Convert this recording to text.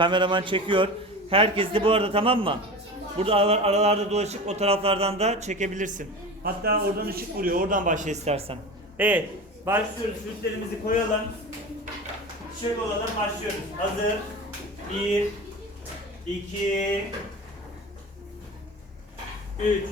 Kameraman çekiyor. Herkes de bu arada tamam mı? Burada aralarda dolaşıp o taraflardan da çekebilirsin. Hatta oradan ışık vuruyor. Oradan başla istersen. Evet. Başlıyoruz. Sütlerimizi koyalım. Çiçek olalım. Başlıyoruz. Hazır. Bir, iki, üç.